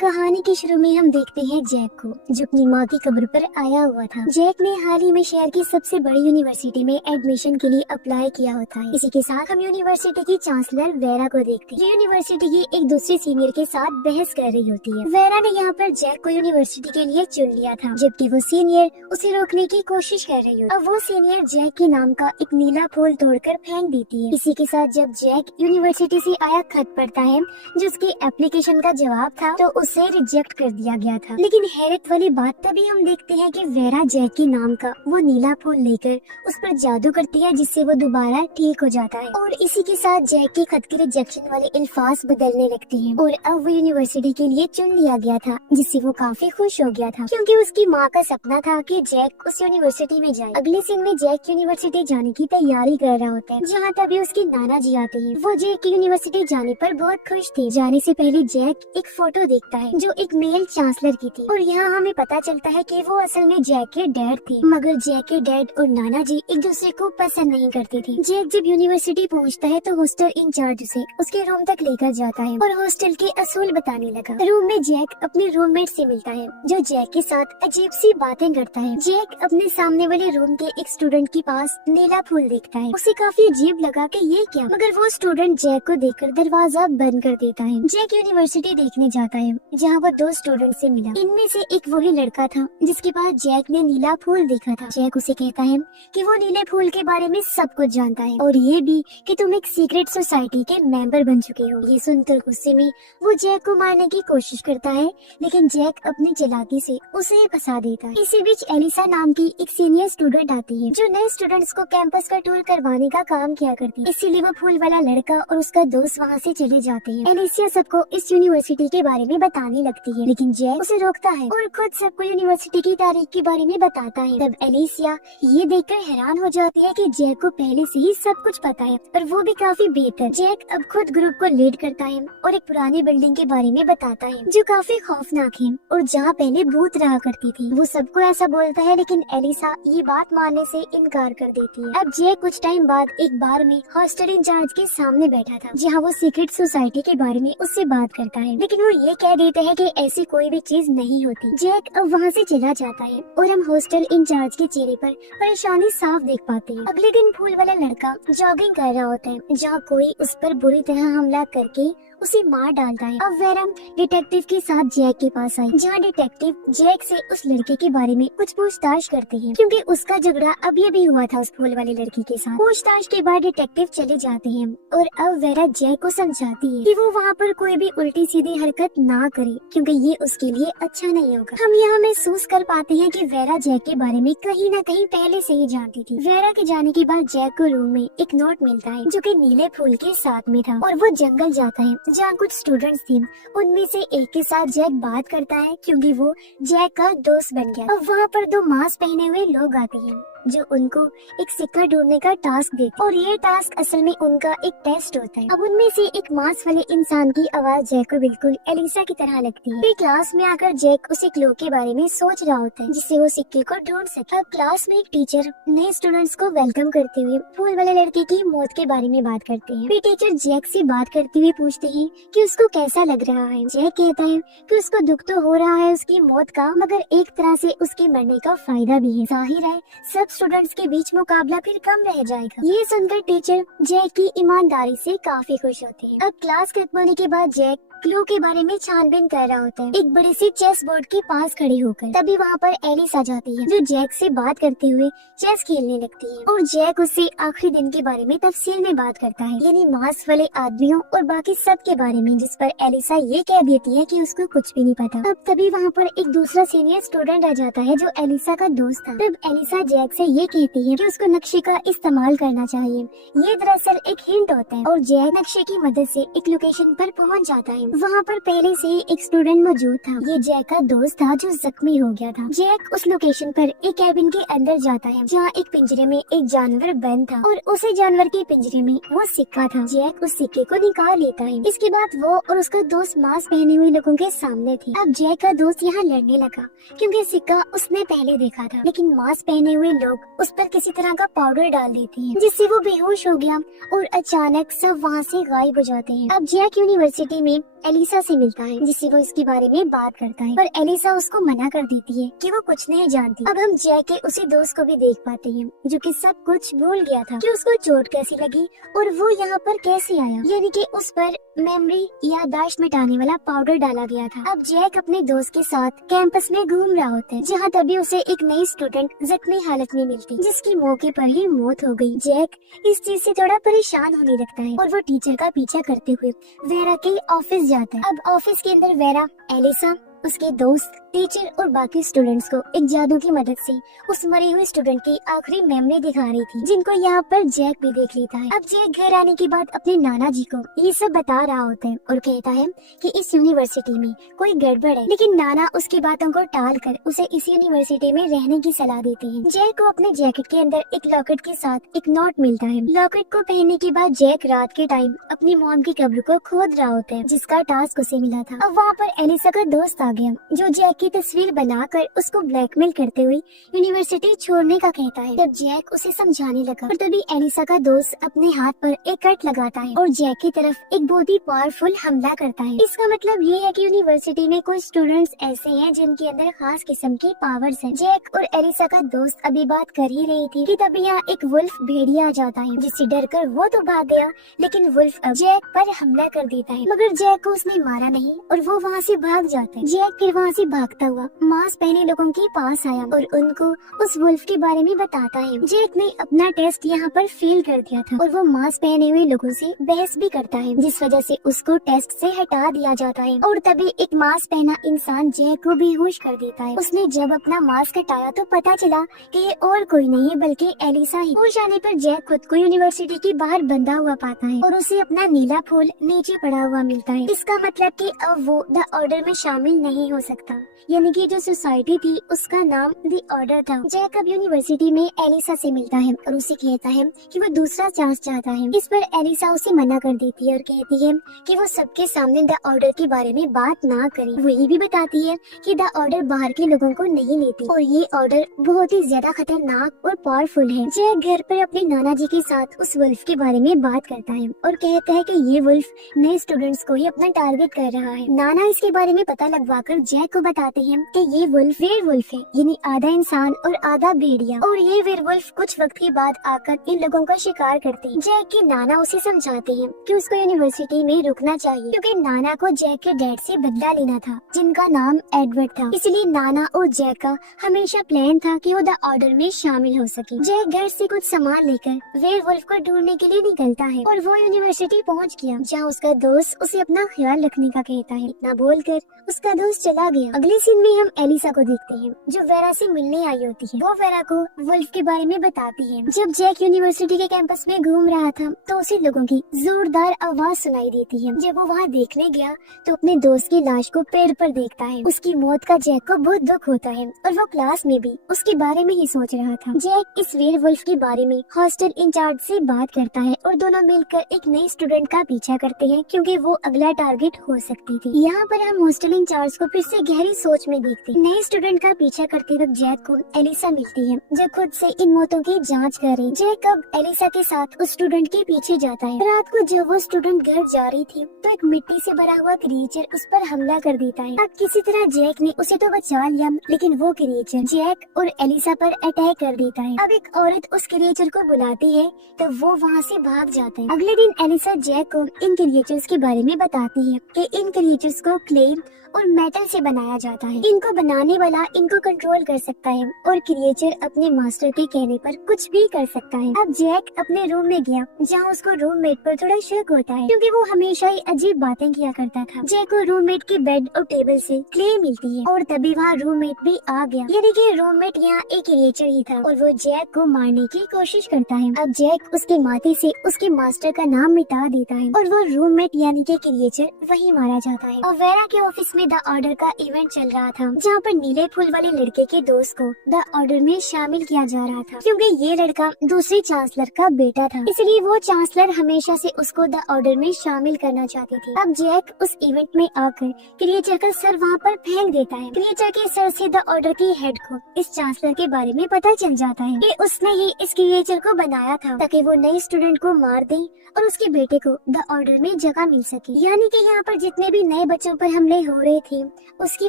कहानी के शुरू में हम देखते हैं जैक को, जो अपनी माँ की कब्र पर आया हुआ था। जैक ने हाल ही में शहर की सबसे बड़ी यूनिवर्सिटी में एडमिशन के लिए अप्लाई किया होता है। इसी के साथ हम यूनिवर्सिटी की चांसलर वेरा को देखते हैं, जो यूनिवर्सिटी की एक दूसरे सीनियर के साथ बहस कर रही होती है। वेरा ने यहाँ पर जैक को यूनिवर्सिटी के लिए चुन लिया था, जबकि वो सीनियर उसे रोकने की कोशिश कर रही होती है। अब वो सीनियर जैक के नाम का एक नीला फूल तोड़कर फेंक देती है। इसी के साथ जब जैक यूनिवर्सिटी से आया खत पढ़ता है, जो उसकी एप्लीकेशन का जवाब था, तो उसे रिजेक्ट कर दिया गया था। लेकिन हैरत वाली बात तभी हम देखते हैं कि वेरा जैक के नाम का वो नीला फूल लेकर उस पर जादू करती है, जिससे वो दोबारा ठीक हो जाता है। और इसी के साथ जैक के खत के रिजेक्शन वाले अल्फाज बदलने लगते हैं और अब वो यूनिवर्सिटी के लिए चुन लिया गया था, जिससे वो काफी खुश हो गया था, क्योंकि उसकी माँ का सपना था कि जैक उस यूनिवर्सिटी में जाए। अगले सीन में जैक यूनिवर्सिटी जाने की तैयारी कर रहा होता है, जहाँ तभी उसके नाना जी आते हैं। वो जैक की यूनिवर्सिटी जाने पर बहुत खुश थे। जाने से पहले जैक एक फोटो देखता है जो एक मेल चांसलर की थी, और यहाँ हमें पता चलता है कि वो असल में जैक के डैड थे। मगर जैक के डैड और नाना जी एक दूसरे को पसंद नहीं करते थे। जैक जब यूनिवर्सिटी पहुँचता है तो हॉस्टल इंचार्ज उसे उसके रूम तक लेकर जाता है और हॉस्टल के असूल बताने लगा। रूम में जैक अपने रूममेट से मिलता है, जो जैक के साथ अजीब सी बातें करता है। जैक अपने सामने वाले रूम के एक स्टूडेंट के पास नीला फूल देखता है। उसे काफी अजीब लगा कि ये क्या, मगर वो स्टूडेंट जैक को देखकर दरवाजा बंद कर देता है। जैक यूनिवर्सिटी देखने जाता है, जहाँ वो दो स्टूडेंट से मिला। इनमें से एक वही लड़का था जिसके पास जैक ने नीला फूल देखा था। जैक उसे कहता है कि वो नीले फूल के बारे में सब कुछ जानता है, और ये भी कि तुम एक सीक्रेट सोसाइटी के मेंबर बन चुके हो। ये सुनकर गुस्से में वो जैक को मारने की कोशिश करता है, लेकिन जैक अपनी चालाकी से उसे फंसा देता है। इसी बीच एलिसा नाम की एक सीनियर स्टूडेंट आती है, जो नए स्टूडेंट्स को कैंपस का टूर करवाने का काम किया करती है। इसीलिए वो फूल वाला लड़का और उसका दोस्त वहाँ से चले जाते हैं। एलिसिया सबको इस यूनिवर्सिटी के बारे में बताने लगती है, लेकिन जैक उसे रोकता है और खुद सबको यूनिवर्सिटी की तारीख के बारे में बताता है। तब एलिसिया ये देखकर हैरान हो जाती है कि जैक को पहले से ही सब कुछ पता है, और वो भी काफी बेहतर। जैक अब खुद ग्रुप को लीड करता है और एक पुरानी बिल्डिंग के बारे में बताता है, जो काफी खौफनाक है और जहाँ पहले भूत रहा करती थी। वो सबको ऐसा बोलता है, लेकिन एलिसा ये बात मानने से इनकार कर देती है। अब जैक कुछ टाइम बाद एक बार में हॉस्टल इंचार्ज के सामने बैठा था, जहाँ वो सीक्रेट सोसाइटी के बारे में उससे बात करता है, लेकिन वो ये कह देता है कि ऐसी कोई भी चीज नहीं होती। जैक अब वहाँ से चला जाता है और हम हॉस्टल इंचार्ज के चेहरे पर परेशानी साफ देख पाते हैं। अगले दिन फूल वाला लड़का जॉगिंग कर रहा होता है, जहाँ कोई उस पर बुरी तरह हमला करके उसे मार डालता है। अब वेरा डिटेक्टिव के साथ जैक के पास आई, जहाँ डिटेक्टिव जैक से उस लड़के के बारे में कुछ पूछताछ करते हैं, क्योंकि उसका झगड़ा अभी भी हुआ था उस फूल वाले लड़की के साथ। पूछताछ के बाद डिटेक्टिव चले जाते हैं और अब वेरा जैक को समझाती है कि वो वहाँ पर कोई भी उल्टी सीधी हरकत ना करे, क्योंकि ये उसके लिए अच्छा नहीं होगा। हम यहाँ महसूस कर पाते हैं कि वेरा जैक के बारे में कहीं न कहीं पहले से ही जानती थी। वेरा के जाने के बाद जैक को रूम में एक नोट मिलता है, जो कि नीले फूल के साथ में था, और वो जंगल जाता है जहाँ कुछ स्टूडेंट्स थे। उनमें से एक के साथ जैक बात करता है, क्योंकि वो जैक का दोस्त बन गया। अब वहाँ पर दो मास्क पहने हुए लोग आते हैं, जो उनको एक सिक्का ढूंढने का टास्क देते, और ये टास्क असल में उनका एक टेस्ट होता है। अब उनमें से एक मास्क वाले इंसान की आवाज जैक को बिल्कुल एलिसा की तरह लगती है। फिर क्लास में आकर जैक उस एक क्लू के बारे में सोच रहा होता है, जिससे वो सिक्के को ढूंढ सके। अब क्लास में एक टीचर नए स्टूडेंट्स को वेलकम करते हुए फूल वाले लड़के की मौत के बारे में बात करते हैं। फिर टीचर जैक से बात करते हुए पूछते हैं कि उसको कैसा लग रहा है। जैक कहता है कि उसको दुख तो हो रहा है उसकी मौत का, मगर एक तरह से उसके मरने का फायदा भी है। जाहिर है सब स्टूडेंट्स के बीच मुकाबला फिर कम रह जाएगा। ये सुनकर टीचर जैक की ईमानदारी से काफी खुश होती है। अब क्लास खत्म होने के बाद जैक क्लू के बारे में छानबीन कर रहा होता है, एक बड़ी सी चेस बोर्ड के पास खड़े होकर। तभी वहाँ पर एलिस आ जाती है, जो जैक से बात करते हुए चेस खेलने लगती है, और जैक उससे आखिरी दिन के बारे में तफसील में बात करता है, यानी मास्क वाले आदमियों और बाकी सब के बारे में, जिस पर एलिसा ये कह देती है कि उसको कुछ भी नहीं पता। अब तभी वहाँ पर एक दूसरा सीनियर स्टूडेंट आ जाता है, जो एलिसा का दोस्त था। तब एलिसा जैक से ये कहती है कि उसको नक्शे का इस्तेमाल करना चाहिए। ये दरअसल एक हिंट होता है, और जैक नक्शे की मदद से एक लोकेशन पर पहुँच जाता है। वहाँ पर पहले से ही एक स्टूडेंट मौजूद था। ये जैक का दोस्त था, जो जख्मी हो गया था। जैक उस लोकेशन पर एक कैबिन के अंदर जाता है, जहाँ एक पिंजरे में एक जानवर बंद था, और उसी जानवर के पिंजरे में वो सिक्का था। जैक उस सिक्के को निकाल लेता है। इसके बाद वो और उसका दोस्त मास्क पहने हुए लोगों के सामने थे। अब जैक का दोस्त यहाँ लड़ने लगा, क्योंकि सिक्का उसने पहले देखा था, लेकिन मास्क पहने हुए लोग उस पर किसी तरह का पाउडर डाल देते हैं, जिससे वो बेहोश हो गया और अचानक सब वहाँ से गायब हो जाते हैं। अब जैक यूनिवर्सिटी में एलिसा से मिलता है, जिससे वो इसके बारे में बात करता है, पर एलिसा उसको मना कर देती है कि वो कुछ नहीं जानती। अब हम जैक के उसी दोस्त को भी देख पाते हैं जो कि सब कुछ भूल गया था कि उसको चोट कैसी लगी और वो यहाँ पर कैसे आया, यानी कि उस पर मेमोरी याददाश्त मिटाने वाला पाउडर डाला गया था। अब जैक अपने दोस्त के साथ कैंपस में घूम रहा होता है, जहाँ तभी उसे एक नई स्टूडेंट जख्मी हालत में मिलती, जिसकी मौके पर ही मौत हो गई। जैक इस चीज से थोड़ा परेशान होने लगता है और वो टीचर का पीछा करते हुए वेरा के ऑफिस जाता है। अब ऑफिस के अंदर वेरा एलिसा, उसके दोस्त, टीचर और बाकी स्टूडेंट्स को एक जादू की मदद से उस मरे हुए स्टूडेंट की आखिरी मेमोरी दिखा रही थी, जिनको यहाँ पर जैक भी देख लेता है। अब जैक घर आने के बाद अपने नाना जी को ये सब बता रहा होता है और कहता है कि इस यूनिवर्सिटी में कोई गड़बड़ है, लेकिन नाना उसकी बातों को टाल कर उसे इस यूनिवर्सिटी में रहने की सलाह देते हैं। जैक को अपने जैकेट के अंदर एक लॉकेट के साथ एक नोट मिलता है। लॉकेट को पहनने के बाद जैक रात के टाइम अपनी मॉम की कब्र को खोद रहा होता है, जिसका टास्क उसे मिला था। अब वहाँ पर एलिसा का दोस्त आ गया, जो जैक की तस्वीर बनाकर उसको ब्लैकमेल करते हुए यूनिवर्सिटी छोड़ने का कहता है। तब जैक उसे समझाने लगा और तभी एलिसा का दोस्त अपने हाथ पर एक कट लगाता है और जैक की तरफ एक बहुत ही पावरफुल हमला करता है। इसका मतलब ये है कि यूनिवर्सिटी में कुछ स्टूडेंट्स ऐसे हैं जिनके अंदर खास किस्म की पावर्स हैं। जैक और एलिसा का दोस्त अभी बात कर ही रही थी कि तभी यहाँ एक वुल्फ भेड़िया आ जाता है, जिससे डरकर वो तो भाग गया, लेकिन वुल्फ अब जैक पर हमला कर देता है, मगर जैक को उसने मारा नहीं और वो वहाँ से भाग जाता है। जैक फिर वहाँ से भागता हुआ मास्क पहने लोगों के पास आया और उनको उस वुल्फ के बारे में बताता है। जैक ने अपना टेस्ट यहाँ पर फेल कर दिया था और वो मास्क पहने हुए लोगों से बहस भी करता है, जिस वजह से उसको टेस्ट से हटा दिया जाता है। और तभी एक मास्क पहना इंसान जैक को बेहोश कर देता है। उसने जब अपना मास्क हटाया तो पता चला कि ये और कोई नहीं बल्कि एलिसा ही। होश आने पर जैक खुद को यूनिवर्सिटी के बाहर बंधा हुआ पाता है और उसे अपना नीला फूल नीचे पड़ा हुआ मिलता है। इसका मतलब कि अब वो द ऑर्डर में शामिल नहीं हो सकता, यानी कि जो सोसाइटी थी उसका नाम द ऑर्डर था। जैक अब यूनिवर्सिटी में एलिसा से मिलता है और उसे कहता है कि वो दूसरा चांस चाहता है। इस पर एलिसा उसे मना कर देती है और कहती है कि वो सबके सामने द ऑर्डर के बारे में बात ना करे। वो ये भी बताती है कि द ऑर्डर बाहर के लोगों को नहीं लेती और ये ऑर्डर बहुत ही ज्यादा खतरनाक और पावरफुल है। जैक घर पर अपने नाना जी के साथ उस वुल्फ के बारे में बात करता है और कहता है कि ये वुल्फ नए स्टूडेंट्स को ही अपना टारगेट कर रहा है। नाना इसके बारे में पता लगवाकर जैक को बताते हैं कि ये वुल्फ वेयरवुल्फ है, यानी आधा इंसान और आधा भेड़िया, और ये वेयरवुल्फ कुछ वक्त के बाद आकर इन लोगों का शिकार करते हैं। जैक के नाना उसे समझाते हैं कि उसको यूनिवर्सिटी में रुकना चाहिए, क्योंकि नाना को जैक के डैड से बदला लेना था, जिनका नाम एडवर्ड था। इसलिए नाना और जैक का हमेशा प्लान था कि वो द ऑर्डर में शामिल हो सके। जैक घर से कुछ सामान लेकर वेयरवुल्फ को ढूंढने के लिए निकलता है और वो यूनिवर्सिटी पहुंच गया, जहाँ उसका दोस्त उसे अपना ख्याल रखने का कहता है। इतना बोलकर उसका दोस्त चला गया। अगले सीन में हम एलिसा को देखते हैं, जो वेरा से मिलने आई होती है। वो वेरा को वुल्फ के बारे में बताती है। जब जैक यूनिवर्सिटी के कैंपस में घूम रहा था तो उसे लोगों की जोरदार आवाज सुनाई देती है। जब वो वहाँ देखने गया तो अपने दोस्त की लाश को पेड़ पर देखता है। उसकी मौत का जैक को बहुत दुख होता है और वो क्लास में भी उसके बारे में ही सोच रहा था। जैक इस वेयरवुल्फ के बारे में हॉस्टल इंचार्ज से बात करता है और दोनों मिलकर एक नई स्टूडेंट का पीछा करते हैं, क्योंकि वो अगला टारगेट हो सकती थी। यहाँ पर हम हॉस्टल इंचार्ज को फिर से गहरी सोच में देखते हैं। नए स्टूडेंट का पीछा करते वक्त जैक को एलिसा मिलती है, जो खुद से इन मौतों की जांच कर रही। जैक अब एलिसा के साथ उस स्टूडेंट के पीछे जाता है। रात को जब वो स्टूडेंट घर जा रही थी तो एक मिट्टी से भरा हुआ क्रिएचर उस पर हमला कर देता है। अब किसी तरह जैक ने उसे तो बचा लिया, लेकिन वो क्रिएचर जैक और एलिसा पर अटैक कर देता है। अब एक औरत उस क्रिएचर को बुलाती है तो वो वहाँ से भाग जाता है। अगले दिन एलिसा जैक को इन क्रिएचर्स के बारे में बताती है कि इन क्रिएचर्स को क्ले और मेटल से बनाया जाता है। इनको बनाने वाला इनको कंट्रोल कर सकता है और क्रिएचर अपने मास्टर के कहने पर कुछ भी कर सकता है। अब जैक अपने रूम में गया, जहाँ उसको रूममेट पर थोड़ा शक होता है, क्योंकि वो हमेशा ही अजीब बातें किया करता था। जैक को रूममेट के बेड और टेबल से क्ले मिलती है और तभी वहाँ रूममेट भी आ गया, यानी कि रूममेट यहाँ एक क्रिएचर ही था और वो जैक को मारने की कोशिश करता है। अब जैक उसके माथे से उसके मास्टर का नाम मिटा देता है और वो रूममेट यानी कि क्रिएचर वही मारा जाता है। और वेरा के ऑफिस में द ऑर्डर का इवेंट चल रहा था, जहाँ पर नीले फूल वाले लड़के के दोस्त को द ऑर्डर में शामिल किया जा रहा था, क्योंकि ये लड़का दूसरे चांसलर का बेटा था, इसलिए वो चांसलर हमेशा से उसको द ऑर्डर में शामिल करना चाहती थी। अब जैक उस इवेंट में आकर क्रिएचर का सर वहाँ पर फेंक देता है। क्रिएचर के सर से द ऑर्डर की हेड को इस चांसलर के बारे में पता चल जाता है कि उसने ही इस क्रिएचर को बनाया था ताकि वो नए स्टूडेंट को मार दे और उसके बेटे को द ऑर्डर में जगह मिल सके। यानी कि यहाँ पर जितने भी नए बच्चों पर हमले हो रहे थे उसकी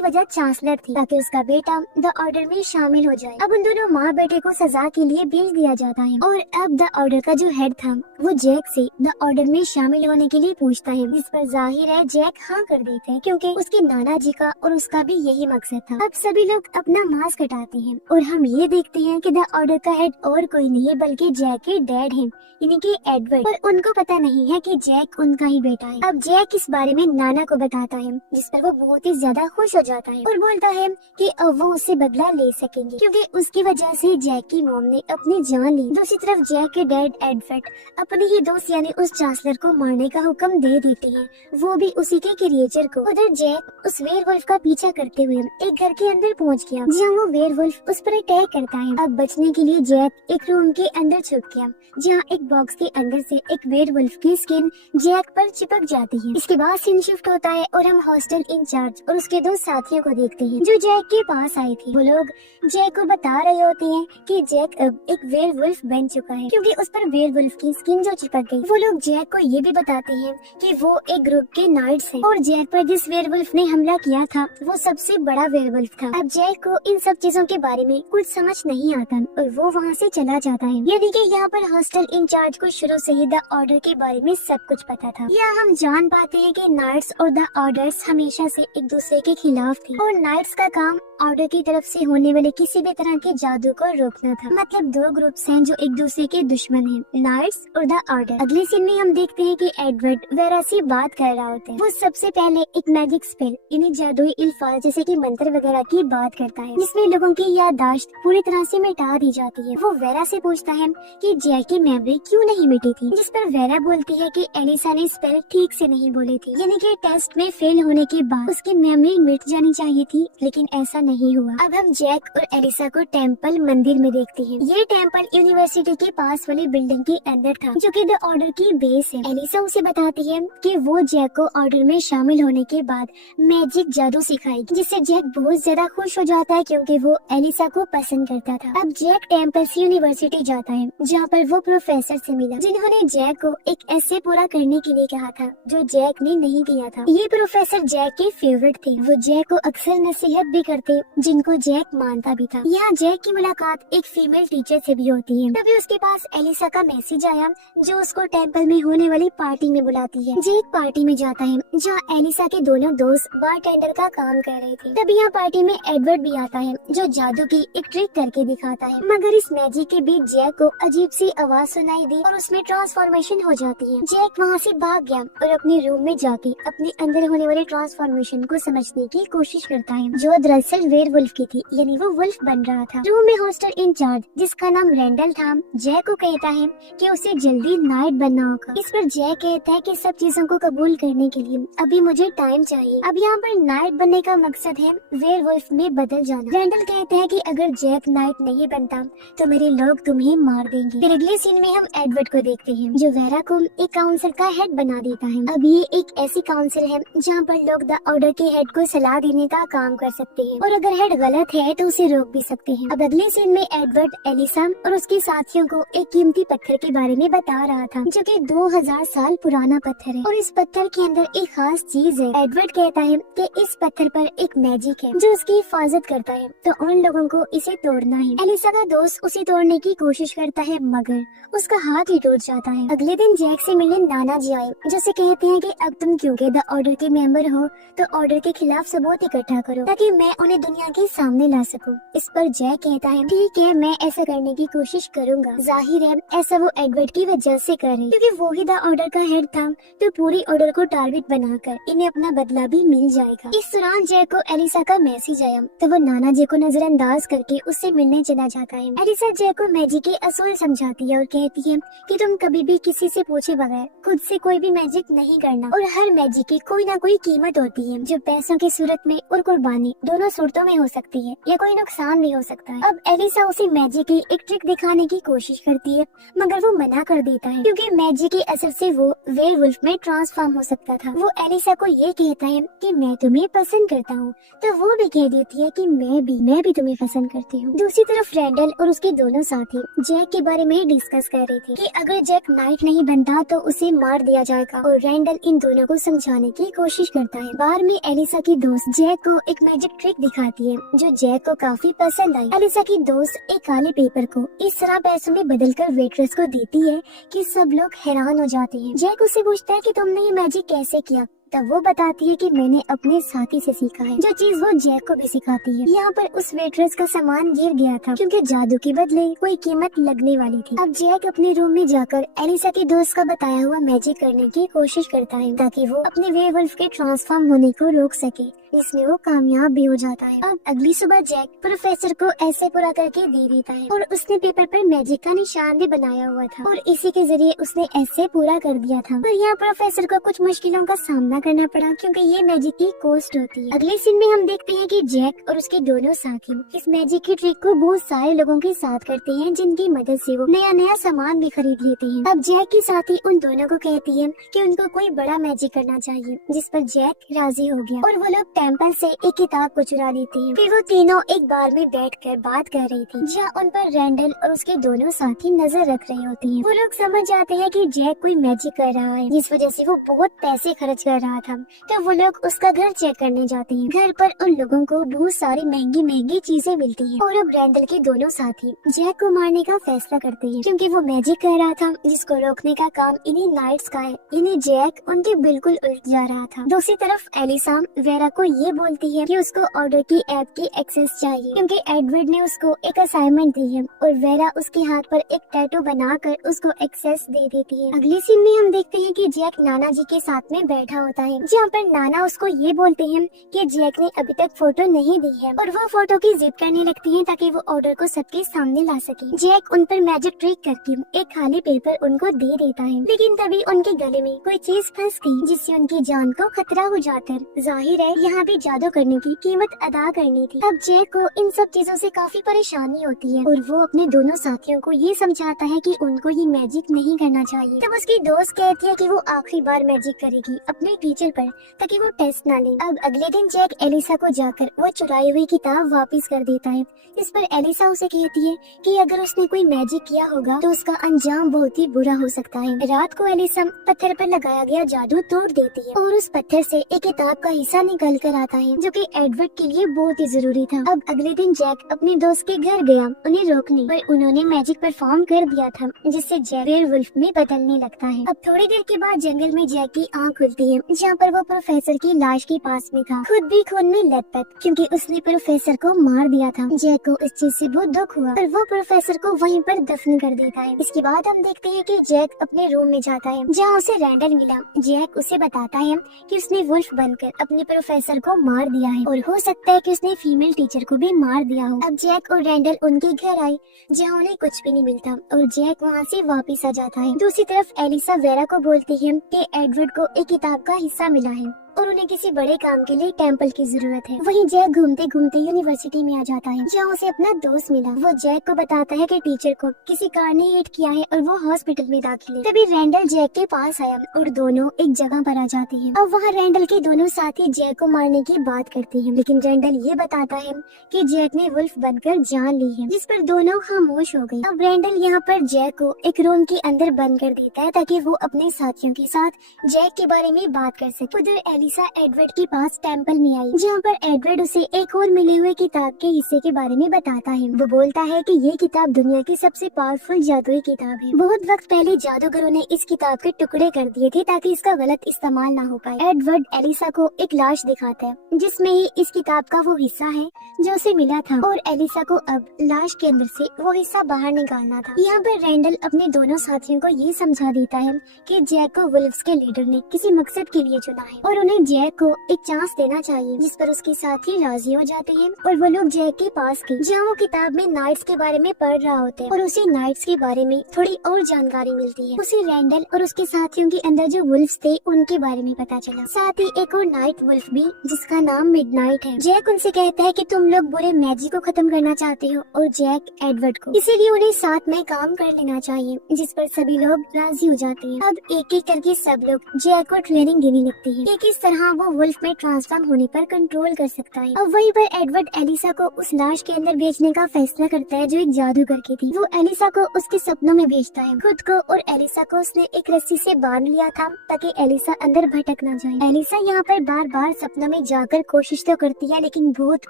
वजह चांसलर थी, ताकि उसका बेटा द ऑर्डर में शामिल हो जाए। अब उन दोनों माँ बेटे को सजा के लिए भेज दिया जाता है और अब द ऑर्डर का जो हेड था वो जैक से द ऑर्डर में शामिल होने के लिए पूछता है, जिस पर जाहिर है जैक हाँ कर देते हैं, क्योंकि उसके नाना जी का और उसका भी यही मकसद था। अब सभी लोग अपना मास्क हटाते हैं और हम ये देखते हैं कि द ऑर्डर का हेड और कोई नहीं बल्कि जैक के डैड हैं, यानी कि एडवर्ड। और उनको पता नहीं है कि जैक उनका ही बेटा है। अब जैक इस बारे में नाना को बताता है, जिस पर वो बहुत ही ज्यादा खुश हो जाता है और बोलता है कि अब वो उससे बदला ले सकेंगे, क्योंकि उसकी वजह से जैक की मॉम ने अपनी जान ली। दूसरी तरफ जैक के डैड एडवर्ड अपने ही दोस्त यानी उस चांसलर को मारने का हुक्म दे देते हैं, वो भी उसी के क्रिएचर को। उधर जैक उस वेयरवुल्फ का पीछा करते हुए एक घर के अंदर पहुंच गया, जहाँ वो वेयरवुल्फ उस पर अटैक करता है। अब बचने के लिए जैक एक रूम के अंदर छुप गया, जहाँ एक बॉक्स के अंदर से एक वेयरवुल्फ की स्किन जैक पर चिपक जाती है। इसके बाद सीन शिफ्ट होता है और हम हॉस्टल इंचार्ज और उसके दो साथियों को देखते हैं जो जैक के पास आए थे। वो लोग जैक को बता रहे होते हैं कि जैक अब एक वेयरवुल्फ बन चुका है, क्योंकि उस पर वेयरवुल्फ की स्किन जो चिपक गई। वो लोग जैक को ये भी बताते हैं कि वो एक ग्रुप के नाइट्स हैं और जैक पर जिस वेयरवुल्फ ने हमला किया था वो सबसे बड़ा वेयरवुल्फ था। अब जैक को इन सब चीजों के बारे में कुछ समझ नहीं आता और वो वहाँ से चला जाता है। यानी कि यहाँ पर हॉस्टल इंचार्ज को शुरू से ही द ऑर्डर के बारे में सब कुछ पता था। यहाँ हम जान पाते हैं कि नाइट्स और द ऑर्डर्स हमेशा से एक दूसरे के खिलाफ थे और नाइट्स का काम ऑर्डर की तरफ से होने वाले किसी भी तरह के जादू को रोकना था। मतलब दो ग्रुप्स हैं जो एक दूसरे के दुश्मन हैं, नाइट्स और द ऑर्डर। अगले सीन में हम देखते हैं कि एडवर्ड वेरा से बात कर रहा होता है। वो सबसे पहले एक मैजिक स्पेल यानी जादुई अल्फाज जैसे कि मंत्र वगैरह की बात करता है, जिसमें लोगों की याददाश्त पूरी तरह से मिटा दी जाती है। वो वेरा से पूछता है कि जैक की मेमोरी क्यों नहीं मिटी थी, जिस पर वेरा बोलती है कि एलिसा ने स्पेल ठीक से नहीं बोली थी, यानी कि टेस्ट में फेल होने के बाद उसकी मेमोरी मिट जानी चाहिए थी, लेकिन ऐसा नहीं हुआ। अब हम जैक और एलिसा को टेम्पल मंदिर में देखते हैं। ये टेम्पल यूनिवर्सिटी के पास वाली बिल्डिंग के अंदर था, जो कि द ऑर्डर की बेस है। एलिसा उसे बताती है कि वो जैक को ऑर्डर में शामिल होने के बाद मैजिक जादू सिखाएगी, जिससे जैक बहुत ज्यादा खुश हो जाता है क्योंकि वो एलिसा को पसंद करता था। अब जैक टेम्पल से यूनिवर्सिटी जाता है, जहाँ पर वो प्रोफेसर से मिला, जिन्होंने जैक को एक ऐसे पूरा करने के लिए कहा था जो जैक ने नहीं किया था। ये प्रोफेसर जैक के फेवरेट थे। वो जैक को अक्सर नसीहत भी करते, जिनको जैक मानता भी था। यहाँ जैक की मुलाकात एक फीमेल टीचर से भी होती है। तभी उसके पास एलिसा का मैसेज आया, जो उसको टेम्पल में होने वाली पार्टी में बुलाती है। जैक पार्टी में जाता है, जहाँ एलिसा के दोनों दोस्त बारटेंडर का काम कर रहे थे। तभी यहाँ पार्टी में एडवर्ड भी आता है, जो जादू की एक ट्रिक करके दिखाता है। मगर इस मैजिक के बीच जैक को अजीब सी आवाज सुनाई दी और उसमें ट्रांसफॉर्मेशन हो जाती है। जैक वहाँ से भाग गया और अपने रूम में जाके अपने अंदर होने वाले ट्रांसफॉर्मेशन को समझने की कोशिश करता है, जो दरअसल वेयरवुल्फ की थी, यानी वो वुल्फ बन रहा था। रूम में हॉस्टल इंचार्ज, जिसका नाम रैंडल था, जैक को कहता है कि उसे जल्दी नाइट बनना होगा। इस पर जैक कहता है कि सब चीजों को कबूल करने के लिए अभी मुझे टाइम चाहिए। अब यहाँ पर नाइट बनने का मकसद है वेयरवुल्फ में बदल जाना। रैंडल कहते हैं कि अगर जैक नाइट नहीं बनता तो मेरे लोग तुम्हें मार देंगे। फिर अगले सीन में हम एडवर्ड को देखते हैं, जो वेरा को एक काउंसिल का हेड बना देता है। अब ये एक ऐसी काउंसिल है जहाँ पर लोग द ऑर्डर के हेड को सलाह देने का काम कर सकते हैं, और अगर हेड गलत है तो उसे रोक भी सकते हैं। अब अगले सीन में एडवर्ड एलिसा और उसके साथियों को एक कीमती पत्थर के बारे में बता रहा था, जो कि 2000 साल पुराना पत्थर है और इस पत्थर के अंदर एक खास चीज है। एडवर्ड कहता है कि इस पत्थर पर एक मैजिक है जो उसकी हिफाजत करता है, तो उन लोगों को इसे तोड़ना है। एलिसा का दोस्त उसे तोड़ने की कोशिश करता है, मगर उसका हाथ ही टूट जाता है। अगले दिन जैक से मिलने नाना जी आए, जिसे कहते हैं कि अब तुम क्योंकि द ऑर्डर के मेंबर हो तो ऑर्डर के खिलाफ सबूत इकट्ठा करो, ताकि मैं उन्हें दुनिया के सामने ला सकूं। इस पर जैक कहता है ठीक है, मैं ऐसा करने की कोशिश करूंगा। जाहिर है ऐसा वो एडवर्ड की वजह से करे, क्योंकि वो ही द ऑर्डर का हेड था, तो पूरी ऑर्डर को टारगेट बनाकर इन्हें अपना बदला भी मिल जाएगा। इस दौरान जैक को एलिसा का मैसेज आया, तो वो नाना जी को नजरअंदाज करके उससे मिलने चला जाता है। एलिसा जैक को मैजिक के असूल समझाती है और कहती है कि तुम कभी भी किसी से पूछे बगैर खुद से कोई भी मैजिक नहीं करना, और हर मैजिक की कोई ना कोई कीमत होती है, जो पैसों की सूरत में और कुर्बानी दोनों सूरतों में हो सकती है या कोई नुकसान भी हो सकता है। अब एलिसा उसे मैजिक की एक ट्रिक दिखाने की कोशिश करती है, मगर वो मना कर देता है क्योंकि मैजिक के असर से वो वेयरवुल्फ में ट्रांसफॉर्म हो सकता था। वो एलिसा को ये कहता है कि मैं तुम्हें पसंद करता हूँ, तो वो भी कह देती है कि मैं भी तुम्हें पसंद करती हूँ। दूसरी तरफ रैंडल और उसके दोनों साथी जैक के बारे में डिस्कस कर रहे थे कि अगर जैक नाइट नहीं बनता तो उसे मार दिया जाएगा, और रैंडल इन दोनों को समझाने की कोशिश करता है। बार में एलिसा की दोस्त जैक को एक मैजिक ट्रिक दिखाती है जो जैक को काफी पसंद आई। एलिसा की दोस्त एक काले पेपर को इस तरह पैसों में बदलकर वेट्रेस को देती है कि सब लोग हैरान हो जाते हैं। जैक उससे पूछता है कि तुमने ये मैजिक कैसे किया, तब वो बताती है कि मैंने अपने साथी से सीखा है, जो चीज वो जैक को भी सिखाती है। यहाँ पर उस वेट्रेस का सामान गिर गया था क्योंकि जादू के बदले कोई कीमत लगने वाली थी। अब जैक अपने रूम में जाकर एलिसा की दोस्त का बताया हुआ मैजिक करने की कोशिश करता है ताकि वो अपने वेयरवुल्फ के ट्रांसफॉर्म होने को रोक सके। इसमें वो कामयाब भी हो जाता है। अब अगली सुबह जैक प्रोफेसर को ऐसे पूरा करके दे देता है और उसने पेपर पर मैजिक का निशान भी बनाया हुआ था और इसी के जरिए उसने ऐसे पूरा कर दिया था। पर यहाँ प्रोफेसर को कुछ मुश्किलों का सामना करना पड़ा क्योंकि ये मैजिक की कॉस्ट होती है। अगले सीन में हम देखते हैं कि जैक और उसके दोनों साथी इस मैजिक की ट्रिक को बहुत सारे लोगों के साथ करते हैं, जिनकी मदद से वो नया सामान भी खरीद लेते हैं। अब जैक की साथी उन दोनों को कहती है कि उनको कोई बड़ा मैजिक करना चाहिए, जिस पर जैक राजी हो गया और वो लोग टेम्पल से एक किताब को चुरा लेते हैं। फिर वो तीनों एक बार में बैठकर बात कर रही थी, जहाँ उन पर रैंडल और उसके दोनों साथी नजर रख रहे होते हैं। वो लोग समझ जाते हैं कि जैक कोई मैजिक कर रहा है, जिस वजह से वो बहुत पैसे खर्च कर रहा था। तो वो लोग उसका घर चेक करने जाते हैं। घर पर उन लोगों को बहुत सारी महंगी चीजें मिलती हैं और अब रैंडल के दोनों साथी जैक को मारने का फैसला करते हैं क्योंकि वो मैजिक कर रहा था, जिसको रोकने का काम इन्हीं नाइट्स का है। इन्हें जैक उनके बिल्कुल उल्ट जा रहा था। दूसरी तरफ एलिसा वेरा को ये बोलती है कि उसको ऑर्डर की ऐप की एक्सेस चाहिए क्योंकि एडवर्ड ने उसको एक असाइनमेंट दी है और वेरा उसके हाथ पर एक टैटू बनाकर उसको एक्सेस दे देती है। अगले सीन में हम देखते हैं कि जैक नाना जी के साथ में बैठा होता है, जहाँ पर नाना उसको ये बोलते हैं कि जैक ने अभी तक फोटो नहीं दी है और वो फोटो की जिद करने लगती है ताकि वो ऑर्डर को सबके सामने ला सके। जैक उन पर मैजिक ट्रिक करके एक खाली पेपर उनको दे देता है, लेकिन तभी उनके गले में कोई चीज फंस गई जिससे उनकी जान को खतरा हो जाता है। जाहिर है यहाँ भी जादू करने की कीमत अदा करनी थी। अब जैक को इन सब चीजों से काफी परेशानी होती है और वो अपने दोनों साथियों को ये समझाता है कि उनको ये मैजिक नहीं करना चाहिए। तब उसकी दोस्त कहती है कि वो आखिरी बार मैजिक करेगी अपने टीचर पर ताकि वो टेस्ट ना ले। अब अगले दिन जैक एलिसा को जाकर वो चुराई हुई किताब वापस कर देता है। इस पर एलिसा उसे कहती है कि अगर उसने कोई मैजिक किया होगा तो उसका अंजाम बहुत ही बुरा हो सकता है। रात को एलिसा पत्थर पर लगाया गया जादू तोड़ देती है और उस पत्थर से एक किताब का हिस्सा निकल कर आता है जो कि एडवर्ड के लिए बहुत ही जरूरी था। अब अगले दिन जैक अपने दोस्त के घर गया उन्हें रोकने, पर उन्होंने मैजिक परफॉर्म कर दिया था जिससे जैक वेयरवुल्फ में बदलने लगता है। अब थोड़ी देर के बाद जंगल में जैक की आँख खुलती है, जहाँ पर वो प्रोफेसर की लाश के पास में था, खुद भी खून में लथपथ क्योंकि उसने प्रोफेसर को मार दिया था। जैक को इस चीज से बहुत दुख हुआ और वो प्रोफेसर को वहीं पर दफन कर देता है। इसके बाद हम देखते हैं कि जैक अपने रूम में जाता है, जहाँ उसे रैंडल मिला। जैक उसे बताता है कि उसने वुल्फ बनकर अपने प्रोफेसर को मार दिया है और हो सकता है कि उसने फीमेल टीचर को भी मार दिया हो। अब जैक और रैंडल उनके घर आए, जहाँ उन्हें कुछ भी नहीं मिलता और जैक वहाँ से वापस आ जाता है। दूसरी तरफ एलिसा वेरा को बोलती है कि एडवर्ड को एक किताब का हिस्सा मिला है और उन्हें किसी बड़े काम के लिए टेम्पल की जरूरत है। वहीं जैक घूमते घूमते यूनिवर्सिटी में आ जाता है, जहाँ उसे अपना दोस्त मिला। वो जैक को बताता है कि टीचर को किसी कार ने हिट किया है और वो हॉस्पिटल में दाखिल है। तभी रैंडल जैक के पास आया और दोनों एक जगह पर आ जाते हैं। अब वहाँ रैंडल के दोनों साथी जैक को मारने की बात करते हैं, लेकिन रैंडल ये बताता है कि जैक ने वुल्फ बनकर जान ली है, जिस पर दोनों खामोश हो गए। अब रैंडल यहाँ पर जैक को एक रूम के अंदर बंद कर देता है ताकि वो अपने साथियों के साथ जैक के बारे में बात कर सके। उधर एलिसा एडवर्ड के पास टेम्पल में आई, जहाँ पर एडवर्ड उसे एक और मिले हुए किताब के हिस्से के बारे में बताता है। वो बोलता है कि ये किताब दुनिया की सबसे पावरफुल जादुई किताब है। बहुत वक्त पहले जादूगरों ने इस किताब के टुकड़े कर दिए थे ताकि इसका गलत इस्तेमाल ना हो पाए। एडवर्ड एलिसा को एक लाश दिखाता है जिसमें ही इस किताब का वो हिस्सा है जो उसे मिला था और एलिसा को अब लाश के अंदर से वो हिस्सा बाहर निकालना था। यहाँ पर रैंडल अपने दोनों साथियों को ये समझा देता है कि जैक को वुल्फ्स के लीडर ने किसी मकसद के लिए चुना है और उन्हें उन्हें जैक को एक चांस देना चाहिए, जिस पर उसके साथी राजी हो जाते हैं और वो लोग जैक के पास गए, जहाँ वो किताब में नाइट्स के बारे में पढ़ रहा होता है और उसे नाइट्स के बारे में थोड़ी और जानकारी मिलती है। उसे रैंडल और उसके साथियों के अंदर जो वुल्फ्स थे उनके बारे में पता चला, साथ ही एक और नाइट वुल्फ भी जिसका नाम मिडनाइट है। जैक उनसे कहता है कि तुम लोग बुरे मैजिक को खत्म करना चाहते हो और जैक एडवर्ड को, इसीलिए उन्हें साथ में काम कर लेना चाहिए, जिस पर सभी लोग राजी हो जाते हैं। अब एक एक करके सब लोग जैक को ट्रेनिंग देने लगते हैं कि किस तरह वो वुल्फ में ट्रांसफॉर्म होने पर कंट्रोल कर सकता है। अब वहीं पर एडवर्ड एलिसा को उस लाश के अंदर भेजने का फैसला करता है जो एक जादूगर की थी। वो एलिसा को उसके सपनों में भेजता है। खुद को और एलिसा को उसने एक रस्सी से बांध लिया था ताकि एलिसा अंदर भटक न जाए। एलिसा यहाँ पर बार बार सपनों में जाकर कोशिश तो करती है, लेकिन भूत